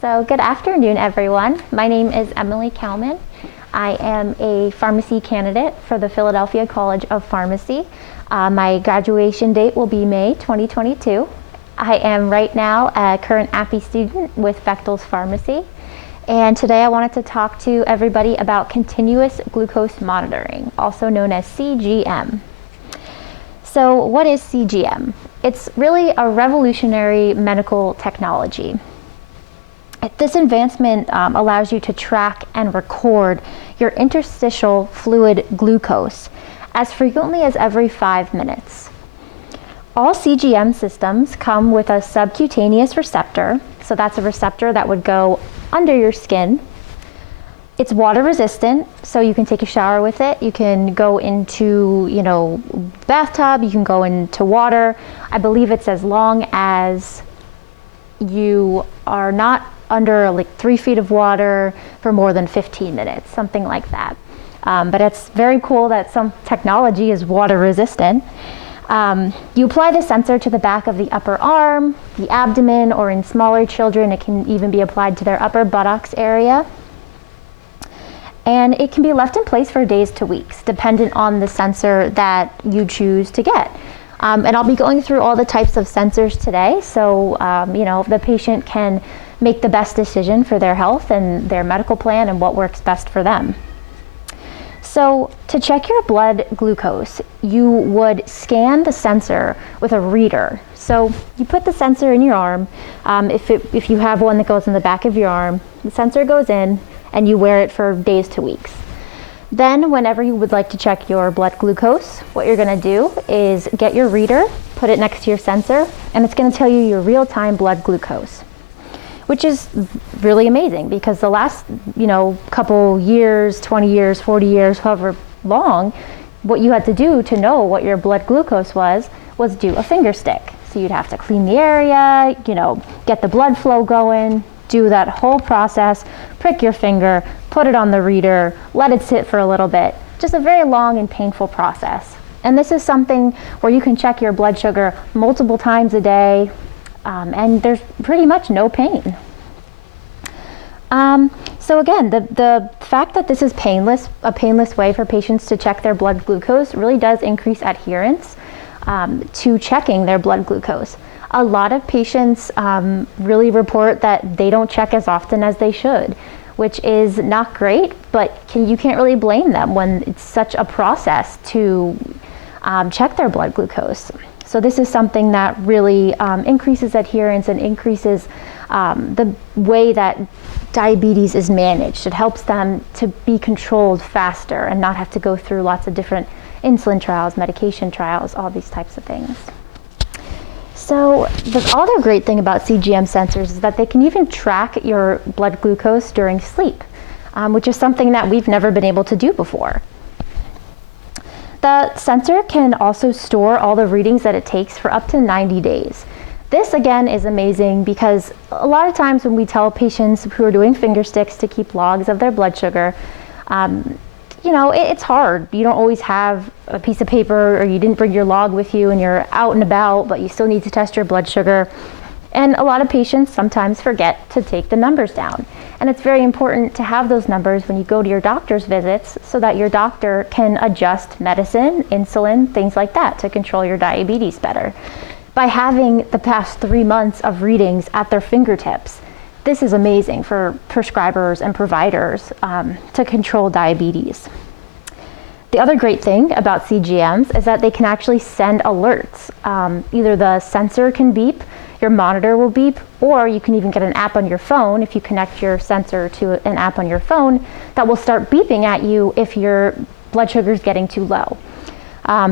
So good afternoon, everyone. My name is Emily Kalmon. I am a pharmacy candidate for the Philadelphia College of Pharmacy. My graduation date will be May 2022. I am right now a current APPE student with Bechtel's Pharmacy. And today I wanted to talk to everybody about continuous glucose monitoring, also known as CGM. So what is CGM? It's really a revolutionary medical technology. This advancement allows you to track and record your interstitial fluid glucose as frequently as every 5 minutes. All CGM systems come with a subcutaneous receptor, so that's a receptor that would go under your skin. It's water resistant, so you can take a shower with it. You can go into, bathtub, you can go into water. I believe it's as long as you are not under like 3 feet of water for more than 15 minutes, something like that. But it's very cool that some technology is water resistant. You apply the sensor to the back of the upper arm, the abdomen, or in smaller children, it can even be applied to their upper buttocks area. And it can be left in place for days to weeks, dependent on the sensor that you choose to get. And I'll be going through all the types of sensors today, so the patient can make the best decision for their health and their medical plan and what works best for them. So to check your blood glucose, you would scan the sensor with a reader. So you put the sensor in your arm. If you have one that goes in the back of your arm, the sensor goes in and you wear it for days to weeks. Then whenever you would like to check your blood glucose, what you're gonna do is get your reader, put it next to your sensor, and it's gonna tell you your real-time blood glucose, which is really amazing because the last, couple years, 20 years, 40 years, however long, what you had to do to know what your blood glucose was do a finger stick. So you'd have to clean the area, get the blood flow going, do that whole process, prick your finger, put it on the reader, let it sit for a little bit. Just a very long and painful process. And this is something where you can check your blood sugar multiple times a day, and there's pretty much no pain. So again, the fact that this is a painless way for patients to check their blood glucose really does increase adherence to checking their blood glucose. A lot of patients really report that they don't check as often as they should, which is not great, but you can't really blame them when it's such a process to check their blood glucose. So this is something that really increases adherence and increases the way that diabetes is managed. It helps them to be controlled faster and not have to go through lots of different insulin trials, medication trials, all these types of things. So the other great thing about CGM sensors is that they can even track your blood glucose during sleep, which is something that we've never been able to do before. The sensor can also store all the readings that it takes for up to 90 days. This again is amazing because a lot of times when we tell patients who are doing finger sticks to keep logs of their blood sugar, it's hard. You don't always have a piece of paper, or you didn't bring your log with you and you're out and about, but you still need to test your blood sugar. And a lot of patients sometimes forget to take the numbers down. And it's very important to have those numbers when you go to your doctor's visits so that your doctor can adjust medicine, insulin, things like that to control your diabetes better. By having the past 3 months of readings at their fingertips, this is amazing for prescribers and providers to control diabetes. The other great thing about CGMs is that they can actually send alerts. Either the sensor can beep, your monitor will beep, or you can even get an app on your phone if you connect your sensor to an app on your phone that will start beeping at you if your blood sugar is getting too low.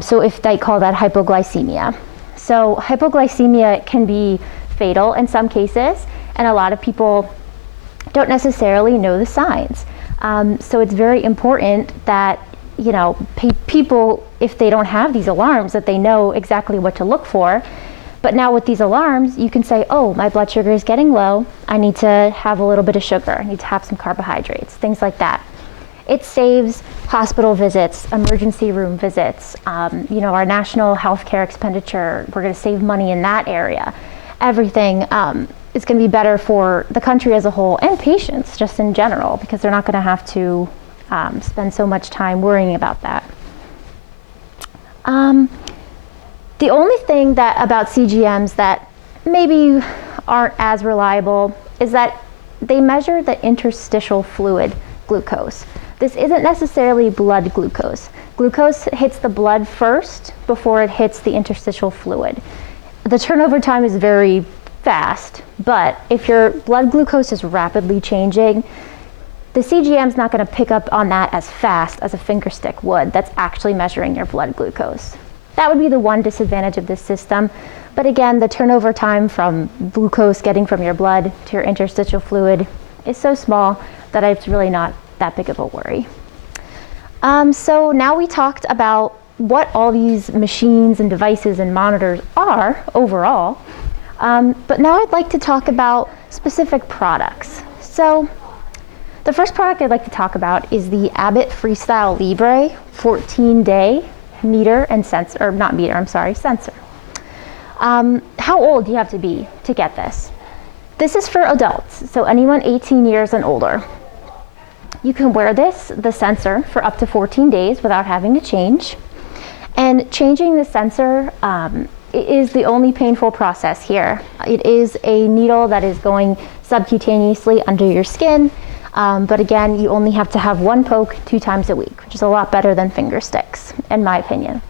So if they call that hypoglycemia. So hypoglycemia can be fatal in some cases, and a lot of people don't necessarily know the signs. So it's very important that people, if they don't have these alarms, that they know exactly what to look for. But now with these alarms, you can say, oh, my blood sugar is getting low. I need to have a little bit of sugar. I need to have some carbohydrates, things like that. It saves hospital visits, emergency room visits, our national healthcare expenditure. We're going to save money in that area. Everything is going to be better for the country as a whole and patients just in general, because they're not going to have to spend so much time worrying about that. The only thing that about CGMs that maybe aren't as reliable is that they measure the interstitial fluid glucose. This isn't necessarily blood glucose. Glucose hits the blood first before it hits the interstitial fluid. The turnover time is very fast, but if your blood glucose is rapidly changing, the CGM is not going to pick up on that as fast as a finger stick would that's actually measuring your blood glucose. That would be the one disadvantage of this system. But again, the turnover time from glucose getting from your blood to your interstitial fluid is so small that it's really not that big of a worry. So now we talked about what all these machines and devices and monitors are overall. But now I'd like to talk about specific products. So the first product I'd like to talk about is the Abbott Freestyle Libre 14-day meter and sensor, or not meter, I'm sorry, sensor. How old do you have to be to get this? This is for adults, so anyone 18 years and older. You can wear the sensor, for up to 14 days without having to change. And changing the sensor is the only painful process here. It is a needle that is going subcutaneously under your skin, but again, you only have to have one poke 2 times a week, which is a lot better than finger sticks, in my opinion.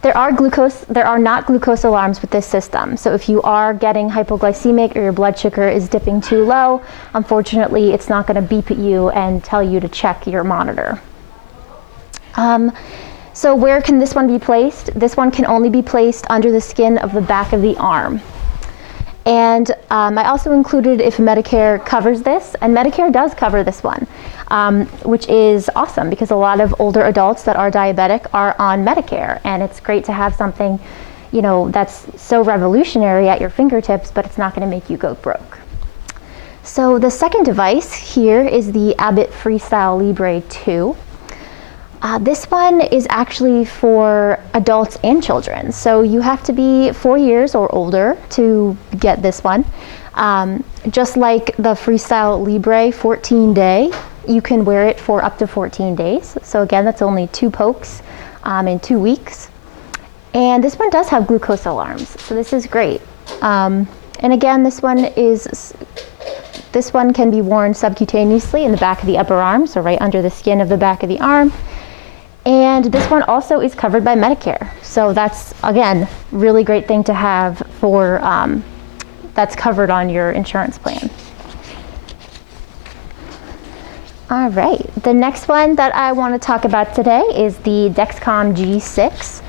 There are not glucose alarms with this system. So if you are getting hypoglycemic or your blood sugar is dipping too low, unfortunately, it's not going to beep at you and tell you to check your monitor. So where can this one be placed? This one can only be placed under the skin of the back of the arm. And I also included if Medicare covers this, and Medicare does cover this one, which is awesome because a lot of older adults that are diabetic are on Medicare, and it's great to have something, you know, that's so revolutionary at your fingertips, but it's not going to make you go broke. So the second device here is the Abbott Freestyle Libre 2. This one is actually for adults and children. So you have to be 4 years or older to get this one. Just like the Freestyle Libre 14-day, you can wear it for up to 14 days. So again, that's only 2 pokes in 2 weeks. And this one does have glucose alarms, so this is great. And again, this one can be worn subcutaneously in the back of the upper arm, so right under the skin of the back of the arm. And this one also is covered by Medicare. So that's, again, really great thing to have for, that's covered on your insurance plan. All right, the next one that I want to talk about today is the Dexcom G6.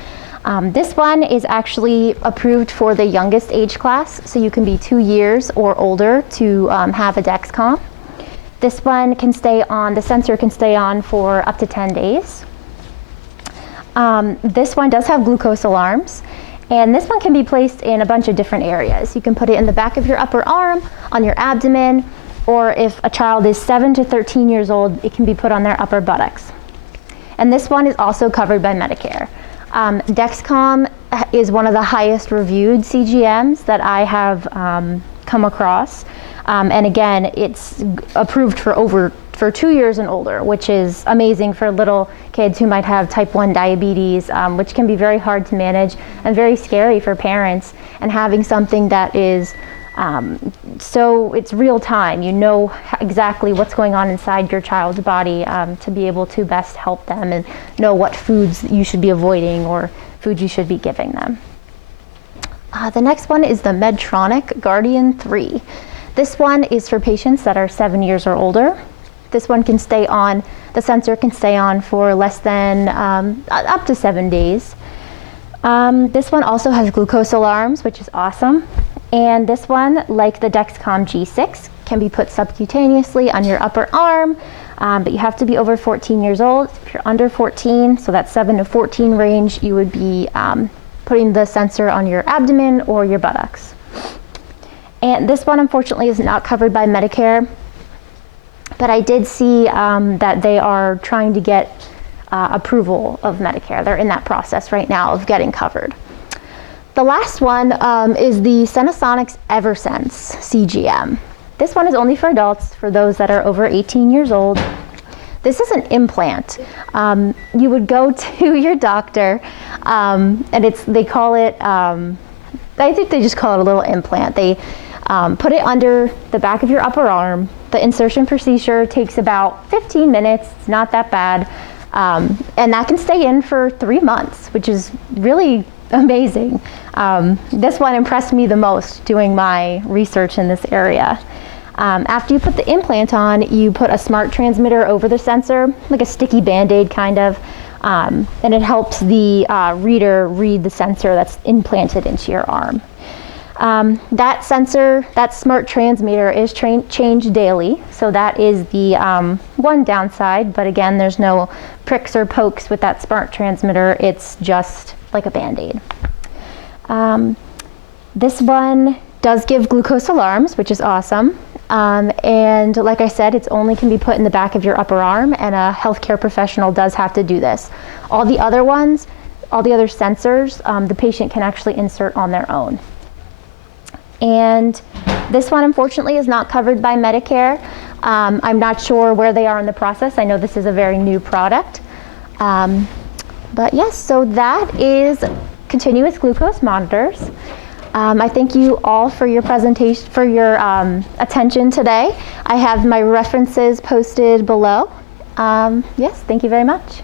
This one is actually approved for the youngest age class, so you can be 2 years or older to have a Dexcom. This one can stay on, the sensor can stay on for up to 10 days. This one does have glucose alarms, and this one can be placed in a bunch of different areas. You can put it in the back of your upper arm, on your abdomen, or if a child is 7 to 13 years old, it can be put on their upper buttocks. And this one is also covered by Medicare. Dexcom is one of the highest reviewed CGMs that I have come across. And again, it's approved for 2 years and older, which is amazing for little kids who might have type 1 diabetes, which can be very hard to manage and very scary for parents. And having something that is so it's real time, you know exactly what's going on inside your child's body to be able to best help them and know what foods you should be avoiding or foods you should be giving them. The next one is the Medtronic Guardian 3. This one is for patients that are 7 years or older. This one can stay on, the sensor can stay on for less than up to 7 days. This one also has glucose alarms, which is awesome. And this one, like the Dexcom G6, can be put subcutaneously on your upper arm, but you have to be over 14 years old. If you're under 14, so that 7 to 14 range, you would be putting the sensor on your abdomen or your buttocks. And this one, unfortunately, is not covered by Medicare, but I did see that they are trying to get approval of Medicare. They're in that process right now of getting covered. The last one is the Senasonics Eversense CGM. This one is only for adults, for those that are over 18 years old. This is an implant. You would go to your doctor, and they call it, I think they just call it a little implant. They put it under the back of your upper arm. The insertion procedure takes about 15 minutes. It's not that bad. And that can stay in for 3 months, which is really amazing. This one impressed me the most doing my research in this area. After you put the implant on, you put a smart transmitter over the sensor, like a sticky Band-Aid kind of, and it helps the reader read the sensor that's implanted into your arm. That sensor, that smart transmitter is changed daily, so that is the one downside, but again, there's no pricks or pokes with that smart transmitter. It's just like a Band-Aid. This one does give glucose alarms, which is awesome. And like I said, it only can be put in the back of your upper arm, and a healthcare professional does have to do this. All the other ones, all the other sensors, the patient can actually insert on their own. And this one, unfortunately, is not covered by Medicare. I'm not sure where they are in the process. I know this is a very new product. But yes, so that is continuous glucose monitors. I thank you all for your presentation, for your attention today. I have my references posted below. Yes, thank you very much.